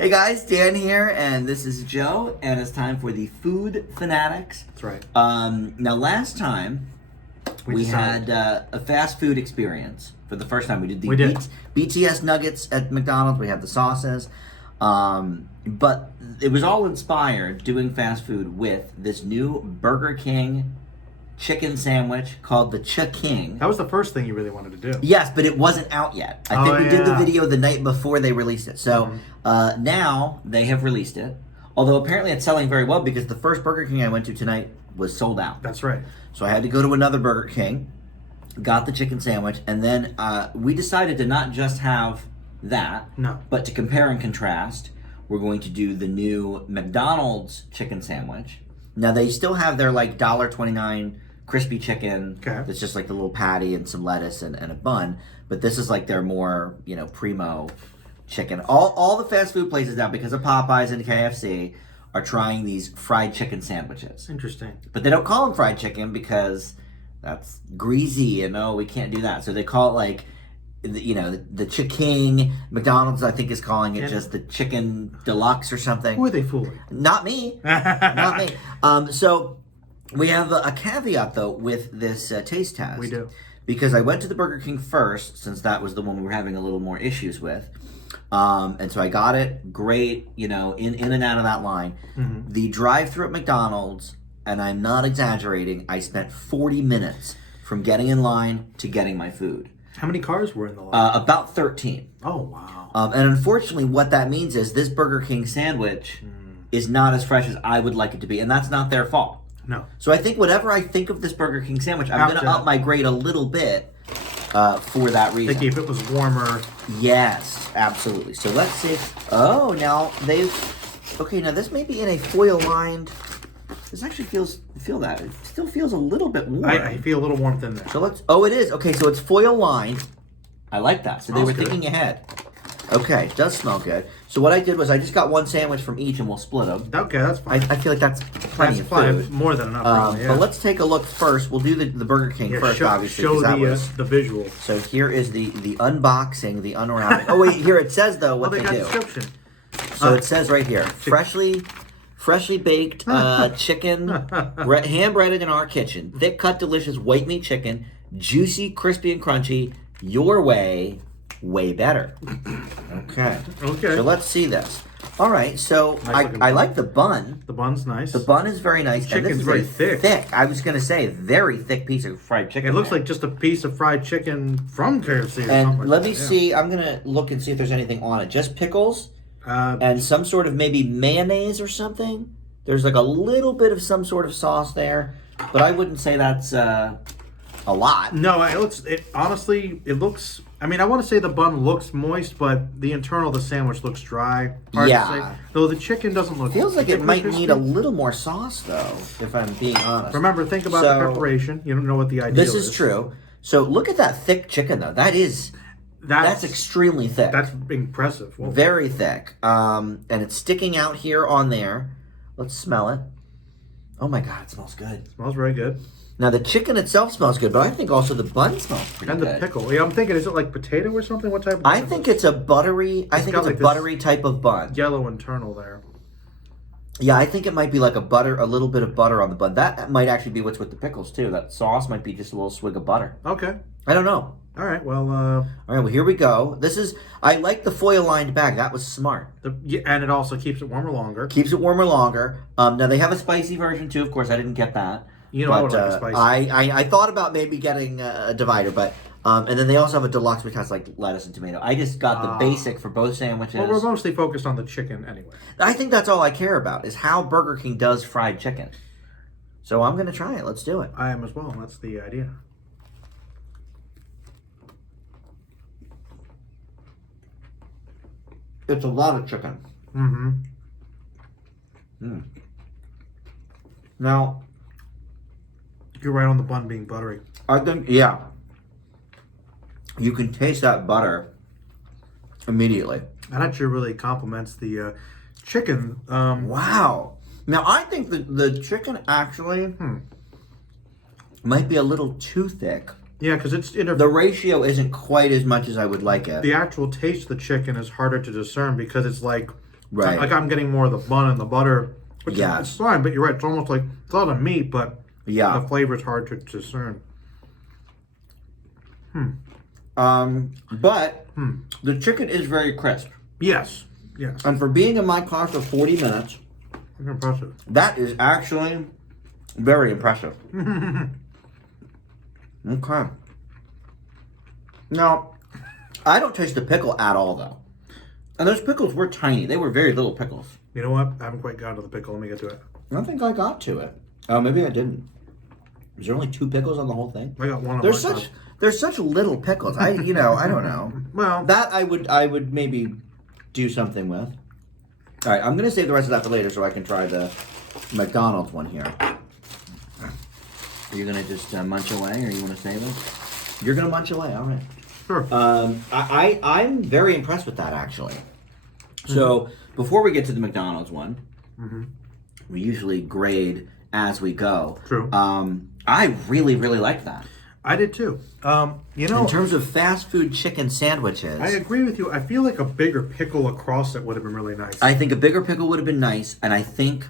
Hey guys, Dan here, and this is Joe, and it's time for the Food Fanatics. That's right. Now, last time we had a fast food experience for the first time. We did the BTS nuggets at McDonald's. We had the sauces, but it was all inspired doing fast food with this new Burger King chicken sandwich called the Ch-King. That was the first thing you really wanted to do. Yes, but it wasn't out yet. I think we did the video the night before they released it. So now they have released it. Although apparently it's selling very well because the first Burger King I went to tonight was sold out. That's right. So I had to go to another Burger King, got the chicken sandwich, and then we decided to not just have that, but to compare and contrast. We're going to do the new McDonald's chicken sandwich. Now they still have their like $1.29 crispy chicken. Okay. It's just like the little patty and some lettuce and a bun. But this is like their more, primo chicken. All the fast food places now, because of Popeyes and KFC, are trying these fried chicken sandwiches. Interesting. But they don't call them fried chicken because that's greasy and we can't do that. So they call it like, the Ch-King. McDonald's, I think, is calling it just the Chicken Deluxe or something. Who are they fooling? Not me. Not me. So we have a caveat, though, with this taste test. We do. Because I went to the Burger King first, since that was the one we were having a little more issues with. And so I got it. Great, in and out of that line. Mm-hmm. The drive-thru at McDonald's, and I'm not exaggerating, I spent 40 minutes from getting in line to getting my food. How many cars were in the line? About 13. Oh, wow. And unfortunately, what that means is this Burger King sandwich is not as fresh as I would like it to be, and that's not their fault. No. So I think whatever I think of this Burger King sandwich, I'm going to up my grade a little bit for that reason. Thinking if it was warmer. Yes, absolutely. So let's see. Oh, now now this may be in a foil-lined. This actually feel that. It still feels a little bit warm. I feel a little warmth in there. So it is. Okay, so it's foil-lined. I like that. So they were thinking ahead. Okay, it does smell good. So what I did was I just got one sandwich from each and we'll split them. Okay, that's fine. I feel like that's plenty of food. More than enough. Probably, But let's take a look first. We'll do the Burger King first, obviously. Show the visual. So here is the unboxing, the unwrapping. Oh, wait, here it says, though, what they do. Description. So it says right here, freshly baked chicken, hand-breaded in our kitchen. Thick-cut, delicious white meat chicken, juicy, crispy, and crunchy. Your way better. Okay. So let's see this. All right, so I like the bun. The bun's nice. The bun is very nice. The chicken's very thick. I was going to say, very thick piece of fried chicken. It looks like just a piece of fried chicken from KFC. And let me see. I'm going to look and see if there's anything on it. Just pickles and some sort of maybe mayonnaise or something. There's like a little bit of some sort of sauce there, but I wouldn't say that's a lot. No, honestly, it looks. I mean, I want to say the bun looks moist, but the internal of the sandwich looks dry. Hard to say. Though the chicken doesn't look. Feels like it might need a little more sauce, though, if I'm being honest. Remember, think about the preparation. You don't know what the ideal is. This is true. So look at that thick chicken, though. That's extremely thick. That's impressive. Whoa. Very thick. And it's sticking out here on there. Let's smell it. Oh my God, it smells good. It smells very good. Now, the chicken itself smells good, but I think also the bun smells pretty good. And the pickle. Yeah, I'm thinking, is it like potato or something? What type of I think it's a buttery, buttery type of bun. Yellow internal there. Yeah, I think it might be like a little bit of butter on the bun. That might actually be what's with the pickles, too. That sauce might be just a little swig of butter. Okay. I don't know. All right, well... All right, well, here we go. I like the foil-lined bag. That was smart. And it also keeps it warmer longer. Keeps it warmer longer. Now, they have a spicy version, too. Of course, I didn't get that. I would like a spicy. I thought about maybe getting a divider, but... and then they also have a deluxe, which has, like, lettuce and tomato. I just got the basic for both sandwiches. Well, we're mostly focused on the chicken anyway. I think that's all I care about, is how Burger King does fried chicken. So I'm going to try it. Let's do it. I am as well. That's the idea. It's a lot of chicken. Now... You're right on the bun being buttery. I think, yeah. You can taste that butter immediately. That actually really complements the chicken. Wow. Now, I think the chicken actually might be a little too thick. Yeah, because it's the ratio isn't quite as much as I would like it. The actual taste of the chicken is harder to discern because it's like Right. Like I'm getting more of the bun and the butter, which is it's fine. But you're right. It's almost like it's a lot of meat, but the flavor is hard to discern. But the chicken is very crisp. Yes. Yes. And for being in my car for 40 minutes, that's impressive. That is actually very impressive. Okay. Now, I don't taste the pickle at all, though. And those pickles were tiny. They were very little pickles. You know what? I haven't quite gotten to the pickle. Let me get to it. I don't think I got to it. Oh, maybe I didn't. Is there only 2 pickles on the whole thing? I got one on There's such little pickles. I don't know. Well, that I would maybe do something with. All right, I'm going to save the rest of that for later so I can try the McDonald's one here. Are you going to just munch away, or you want to save it? You're going to munch away, all right. Sure. I'm very impressed with that, actually. So, before we get to the McDonald's one, we usually grade as we go. True. I really, really like that. I did too. In terms of fast food chicken sandwiches, I agree with you. I feel like a bigger pickle across it would have been really nice. I think a bigger pickle would have been nice, and I think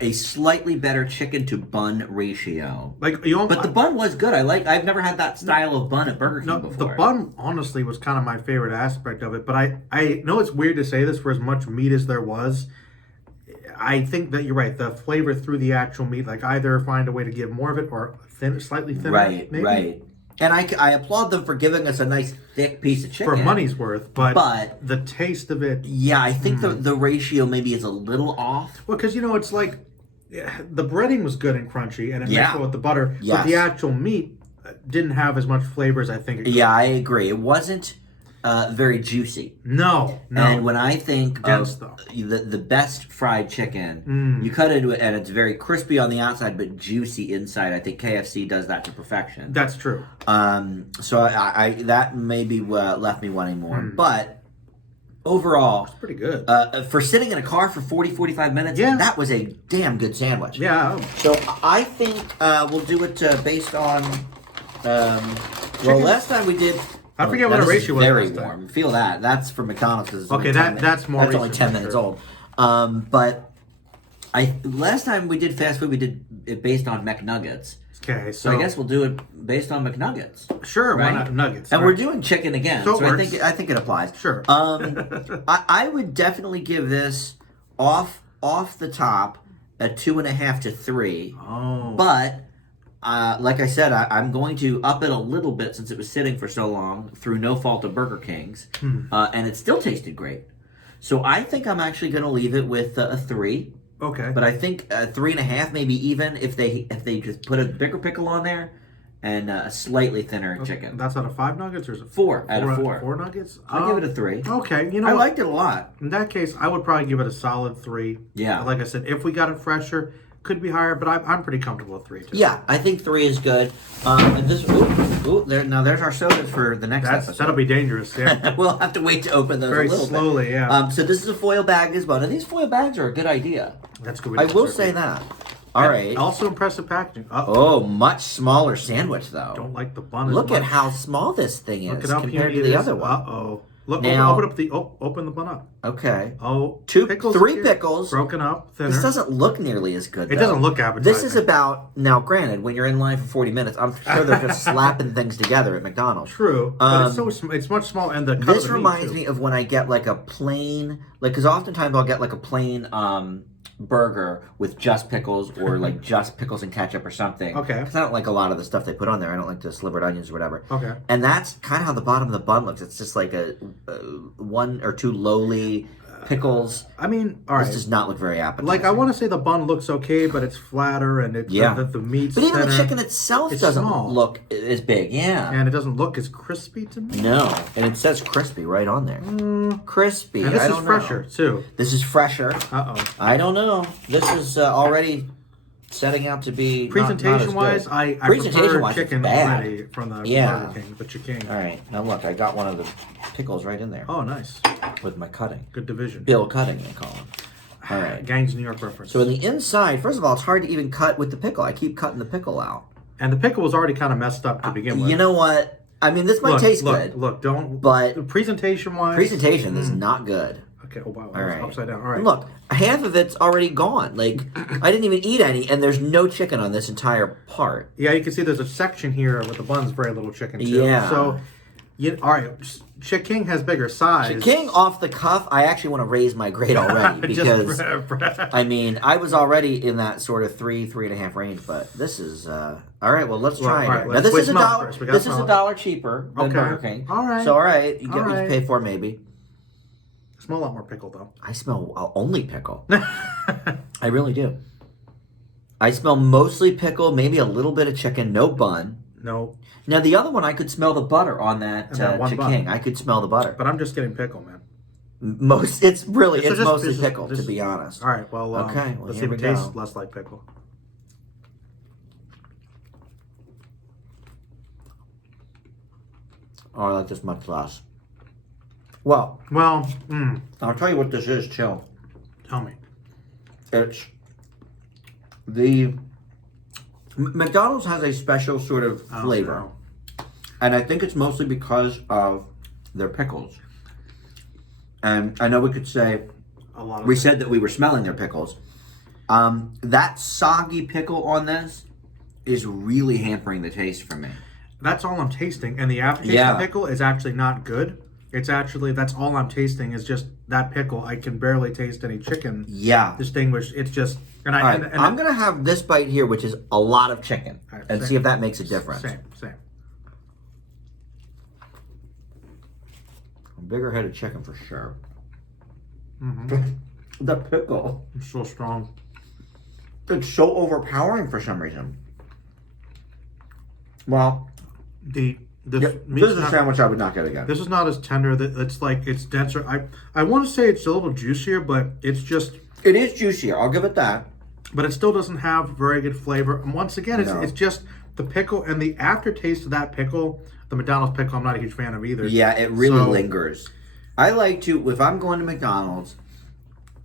a slightly better chicken to bun ratio. But the bun was good. I've never had that style of bun at Burger King before. The bun honestly was kind of my favorite aspect of it. But I know it's weird to say this, for as much meat as there was, I think that you're right. The flavor through the actual meat, like either find a way to give more of it or slightly thinner. Right, maybe. Right. And I applaud them for giving us a nice thick piece of chicken. For money's worth, but the taste of it... Yeah, I think the ratio maybe is a little off. Well, because, it's like... the breading was good and crunchy, and it mixed well with the butter. Yes. But the actual meat didn't have as much flavor as I think it could. Yeah, I agree. It wasn't very juicy. No. And when I think of the best fried chicken, you cut into it and it's very crispy on the outside but juicy inside. I think KFC does that to perfection. That's true. So I that maybe left me wanting more. But overall, it's pretty good. For sitting in a car for 40-45 minutes, that was a damn good sandwich. Yeah. So I think we'll do it based on... last time we did... I forget what a ratio was. Very warm. Feel that. That's for McDonald's. Okay, that's more. That's only 10 minutes old. But last time we did fast food, we did it based on McNuggets. Okay, so I guess we'll do it based on McNuggets. Sure, right? Why not nuggets? And we're doing chicken again, so I think it applies. Sure. I would definitely give this off the top a 2.5 to 3. Oh, but. Like I said, I'm going to up it a little bit since it was sitting for so long through no fault of Burger King's, and it still tasted great. So I think I'm actually going to leave it with a 3. Okay. But I think 3.5, maybe even if they just put a bigger pickle on there and a slightly thinner chicken. That's out of 5 nuggets, or is it 4 out of 4? 4 nuggets. I'll give it a 3. Okay, I liked it a lot. In that case, I would probably give it a solid 3. Yeah. Like I said, if we got it fresher. Could be higher, but I'm pretty comfortable with 3 too. Yeah, I think 3 is good. And this, there's our sodas for the next episode. That'll be dangerous. Yeah, we'll have to wait to open those very a little slowly. bit. Yeah. So this is a foil bag as well. Now these foil bags are a good idea. That's good. I will say that. All right. Also impressive packaging. Oh, much smaller sandwich though. Don't like the bun. Look at how small this thing is compared to the other one. Uh-oh. Look, now, open the bun up. Okay. Oh, 3 pickles. Broken up, thinner. This doesn't look nearly as good, though. It doesn't look appetizing. This is about, now granted, when you're in line for 40 minutes, I'm sure they're just slapping things together at McDonald's. True, but it's much smaller, and the cut this reminds me of when I get like a plain, because oftentimes I'll get like a plain burger with just pickles or like just pickles and ketchup or something. Okay. Because I don't like a lot of the stuff they put on there. I don't like the slivered onions or whatever. Okay. And that's kind of how the bottom of the bun looks. It's just like a 1 or 2 lowly pickles. I mean, all right. This does not look very appetizing. Like, I want to say the bun looks okay, but it's flatter and it's the meat's But even thinner. the chicken itself doesn't look as big. Yeah. And it doesn't look as crispy to me. No. And it says crispy right on there. Crispy. And this is fresher, too. This is fresher. Uh-oh. I don't know. This is already setting out to be presentation-wise, I prefer chicken already from the Burger King, the chicken. All right. Now, look, I got one of the pickles right in there. Oh, nice. With my cutting. Good division. Bill cutting, they call him. All right. Gangs New York reference. So, in the inside, first of all, it's hard to even cut with the pickle. I keep cutting the pickle out. And the pickle was already kind of messed up to begin with. You know what? I mean, this might taste good. Look, don't... But... Presentation-wise... Presentation is not good. Okay. Oh wow. All right. Upside down. All right. And look, half of it's already gone. Like I didn't even eat any, and there's no chicken on this entire part. Yeah, you can see there's a section here with the buns, very little chicken too. Yeah. So, all right. Chiking has bigger size. Chiking off the cuff, I actually want to raise my grade already because I mean I was already in that sort of 3.5 range, but this is all right. Well, let's try it. Right, now this is $1. This is $1 cheaper than Burger King. All right. So all right, you get what you pay for, maybe. I smell a lot more pickle though. I smell only pickle. I really do. I smell mostly pickle, maybe a little bit of chicken, no bun. No. Now the other one, I could smell the butter on that chicken. I could smell the butter. But I'm just getting pickle, man. It's mostly pickle, to be honest. All right, well, okay, let's see if it tastes less like pickle. Oh, I like this much less. Well, I'll tell you what this is, chill. Tell me. It's the McDonald's has a special sort of flavor. No. And I think it's mostly because of their pickles. And I know we could say, we said that we were smelling their pickles. That soggy pickle on this is really hampering the taste for me. That's all I'm tasting. And the aftertaste of the pickle is actually not good. It's actually, that's all I'm tasting is just that pickle. I can barely taste any chicken. Yeah. Distinguished. It's just, I'm going to have this bite here, which is a lot of chicken, and see if that makes a difference. Same. A bigger head of chicken for sure. Mm-hmm. The pickle. It's so strong. It's so overpowering for some reason. Well, this is a sandwich I would not get again. This is not as tender. It's denser. I want to say it's a little juicier, but it's just... It is juicier. I'll give it that. But it still doesn't have very good flavor. And once again, it's just the pickle and the aftertaste of that pickle. The McDonald's pickle, I'm not a huge fan of either. Yeah, it really lingers. I like to, if I'm going to McDonald's,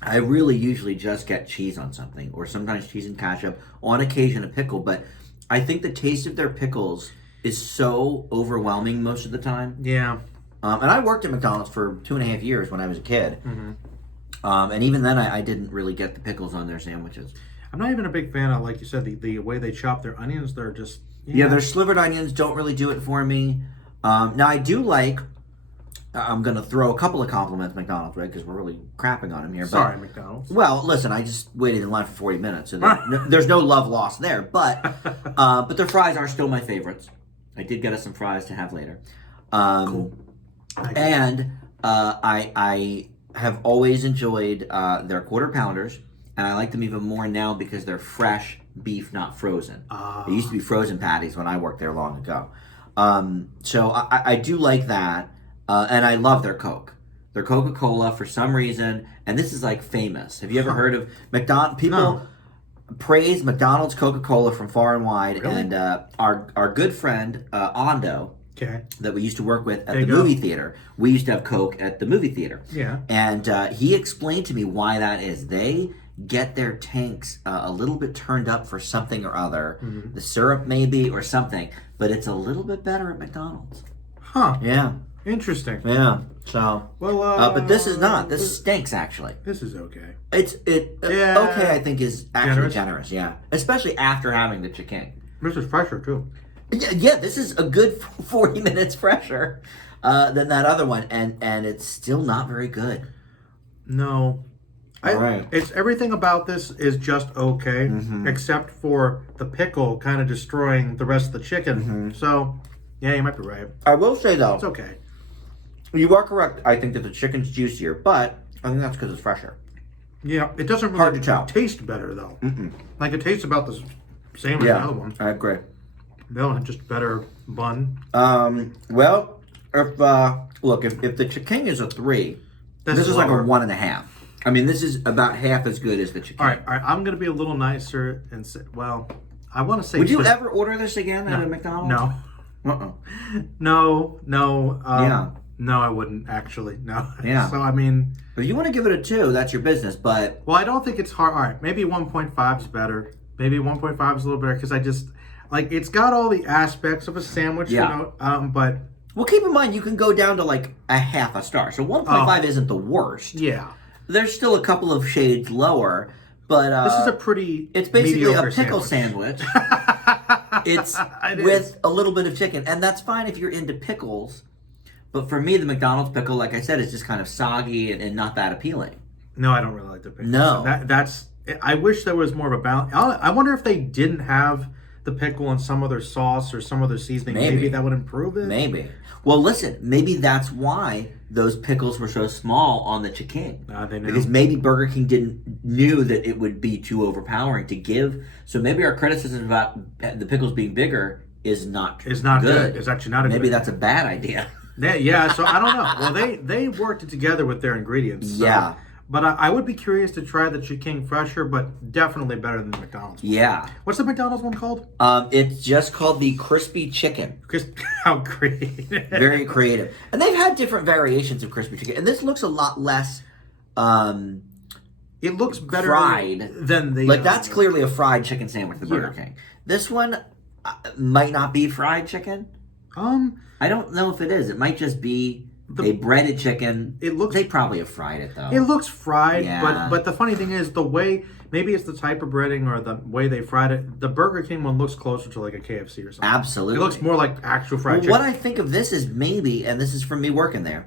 I really usually just get cheese on something, or sometimes cheese and ketchup, on occasion a pickle. But I think the taste of their pickles is so overwhelming most of the time. Yeah. And I worked at McDonald's for 2.5 years when I was a kid. Mm-hmm. And even then, I didn't really get the pickles on their sandwiches. I'm not even a big fan of, like you said, the way they chop their onions. They're just... Yeah, their slivered onions don't really do it for me. Now, I do like... I'm going to throw a couple of compliments McDonald's, right? Because we're really crapping on them here. Sorry, McDonald's. Well, listen, I just waited in line for 40 minutes. So there's no love lost there. But their fries are still my favorites. I did get us some fries to have later. Cool. And I have always enjoyed their quarter pounders. And I like them even more now because they're fresh beef, not frozen. They used to be frozen patties when I worked there long ago. So I do like that. And I love their Coke. Their Coca-Cola, for some reason, and this is like famous. Have you ever heard of McDonald's? People praise McDonald's Coca-Cola from far and wide. Really? And our good friend, Ando, that we used to work with at the movie theater, we used to have Coke at the movie theater. Yeah. And he explained to me why that is. They get their tanks a little bit turned up for something or other. Mm-hmm. The syrup maybe or something. But it's a little bit better at McDonald's. Huh. Yeah. Interesting. Yeah. So. Well. But this is not. This stinks actually. This is okay. Okay. I think is actually generous. Yeah. Especially after having the chicken. This is fresher too. Yeah. This is a good 40 minutes fresher than that other one, and it's still not very good. No. Right. It's everything about this is just okay, except for the pickle kind of destroying the rest of the chicken. Mm-hmm. So, yeah, you might be right. I will say though, it's okay. You are correct. I think that the chicken's juicier, but I think that's because it's fresher. Yeah, it doesn't really taste better though. Mm-mm. Like it tastes about the same as the other one. I agree. The other one just better bun. Well, if the chicken is a 3, this is like a 1.5. I mean, this is about half as good as the chicken. All right. I'm going to be a little nicer and say, I want to say... Would you ever order this again at a McDonald's? No. No. No, I wouldn't, actually. No. Yeah. So, I mean... If you want to give it a 2, that's your business, but... Well, I don't think it's hard. All right, maybe 1.5 is better. Maybe 1.5 is a little better, because I just... Like, it's got all the aspects of a sandwich, you know, but Well, keep in mind, you can go down to like a half a star. So 1.5 isn't the worst. Yeah. There's still a couple of shades lower, but... this is a pretty It's basically a pickle sandwich. It's with a little bit of chicken. And that's fine if you're into pickles. But for me, the McDonald's pickle, like I said, is just kind of soggy and not that appealing. No, I don't really like the pickle. No. That's... I wish there was more of a balance. I wonder if they didn't have the pickle in some other sauce or some other seasoning. Maybe that would improve it. Maybe. Well, listen, maybe that's why those pickles were so small on the chicken. They knew. Because maybe Burger King knew that it would be too overpowering to give. So maybe our criticism about the pickles being bigger is not good. It's actually not a maybe good that's a bad idea. Yeah, so I don't know. Well, they worked it together with their ingredients. So. Yeah. But I would be curious to try the Chicken fresher, but definitely better than the McDonald's one. Yeah. What's the McDonald's one called? It's just called the Crispy Chicken. How creative. Very creative. And they've had different variations of Crispy Chicken. And this looks a lot less... it looks better fried than the... Like, that's clearly a fried chicken sandwich, the Burger King. This one might not be fried chicken. I don't know if it is. It might just be... a breaded chicken. They probably have fried it though. It looks fried, yeah. but the funny thing is the way, maybe it's the type of breading or the way they fried it. The Burger King one looks closer to like a KFC or something. Absolutely. It looks more like actual fried chicken. What I think of this is maybe, and this is from me working there,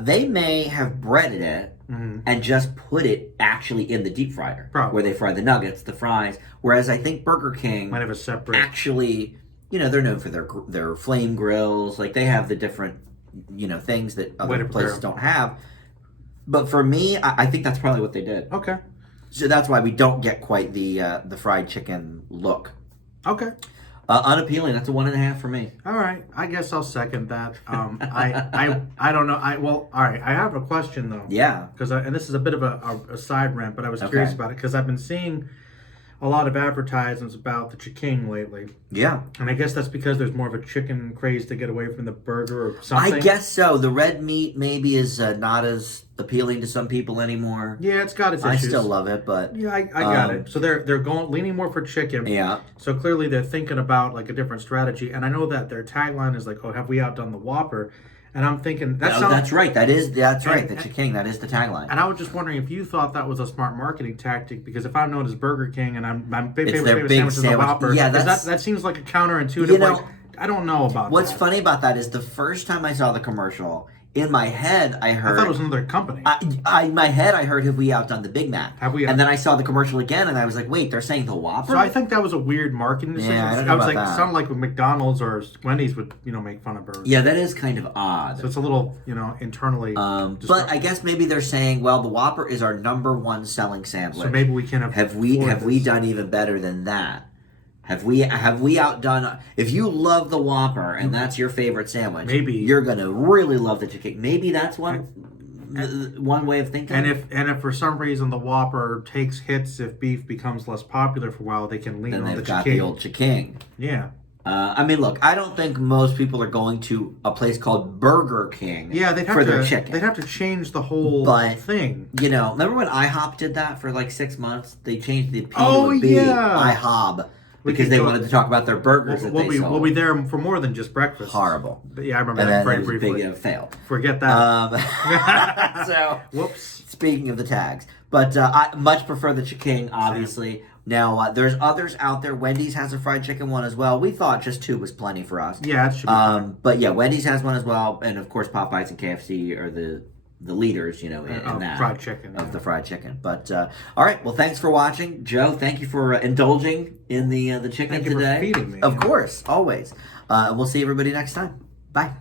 they may have breaded it and just put it actually in the deep fryer. Probably. Where they fry the nuggets, the fries. Whereas I think Burger King might have a separate. Actually, they're known for their flame grills. Like they have the different things that other places don't have. But for me, I think that's probably what they did. Okay. So that's why we don't get quite the fried chicken look. Okay. Unappealing. That's a 1.5 for me. All right. I guess I'll second that. I don't know. All right. I have a question though. Yeah. And this is a bit of a side rant, but I was curious about it because I've been seeing a lot of advertisements about the chicken lately. Yeah. And I guess that's because there's more of a chicken craze to get away from the burger or something. I guess so. The red meat maybe is not as appealing to some people anymore. Yeah, it's got its issues. I still love it, but... Yeah, I got it. So they're leaning more for chicken. Yeah. So clearly they're thinking about like a different strategy. And I know that their tagline is like, oh, have we outdone the Whopper? And I'm thinking that's right. That's right. The Chicken. That is the tagline. And I was just wondering if you thought that was a smart marketing tactic because if I'm known as Burger King and my favorite sandwich is the Whopper, yeah, that seems like a counterintuitive. I don't know about. What's funny about that is the first time I saw the commercial. In my head, I heard... I thought it was another company. In my head, I heard, have we outdone the Big Mac? Have we? And then I saw the commercial again, and I was like, wait, they're saying the Whopper? So I think that was a weird marketing decision. Yeah, I don't know about that. It sounded like McDonald's or Wendy's would, make fun of burgers. Yeah, that is kind of odd. So it's a little, internally... but I guess maybe they're saying, well, the Whopper is our #1 selling sandwich. So maybe we can have we done even better than that? Have we outdone? If you love the Whopper and that's your favorite sandwich, maybe you're gonna really love the chicken. Maybe that's one way of thinking. And if for some reason the Whopper takes hits, if beef becomes less popular for a while, they can lean on the chicken. Then they've got the old chicken. Yeah. I mean, look, I don't think most people are going to a place called Burger King for their chicken. They'd have to change the whole thing. Remember when IHOP did that for like 6 months? They changed the P to a B, IHOB. Because they wanted to talk about their burgers that they sold. We'll be there for more than just breakfast. Horrible. But yeah, I remember that very briefly. Big fail. Forget that. So, whoops. Speaking of the tags. But I much prefer the chicken, obviously. Same. Now, there's others out there. Wendy's has a fried chicken one as well. We thought just 2 was plenty for us. Yeah, it should be fine. But yeah, Wendy's has one as well. And of course, Popeyes and KFC are the leaders, in that fried chicken of the fried chicken. But all right, well, thanks for watching, Joe. Thank you for indulging in the chicken thank today. You for feeding me. Of course, always. We'll see everybody next time. Bye.